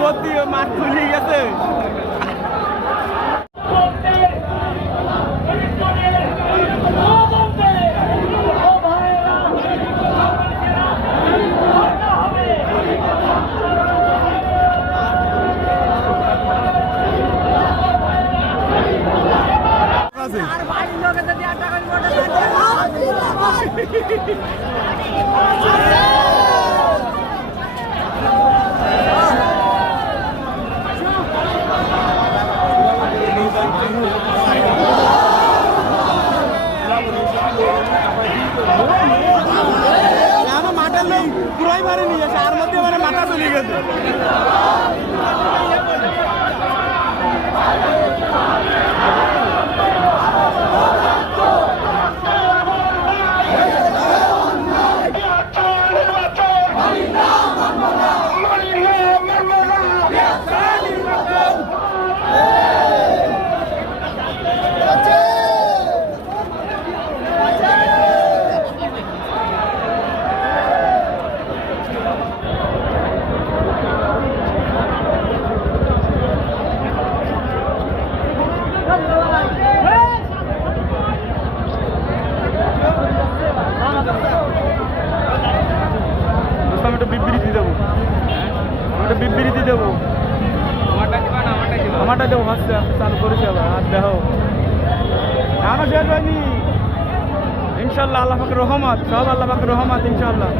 ভর্তি মাঠ খুলে গেছে। আছে মারে নিয়ে গেছে আর মধ্যে মানে মাথা চলে গেছে। আমি একটা বিবৃতি দেবো। আমি একটা বিবৃতি দেবো। আমারটা দেবো হাসতে চালু করেছি আবার হাত দেখো। এখনও শেষ হয়নি। ইনশাল্লাহ আল্লাহ পাকের রহমত, সব আল্লাহ পাকের রহমত ইনশাল্লাহ।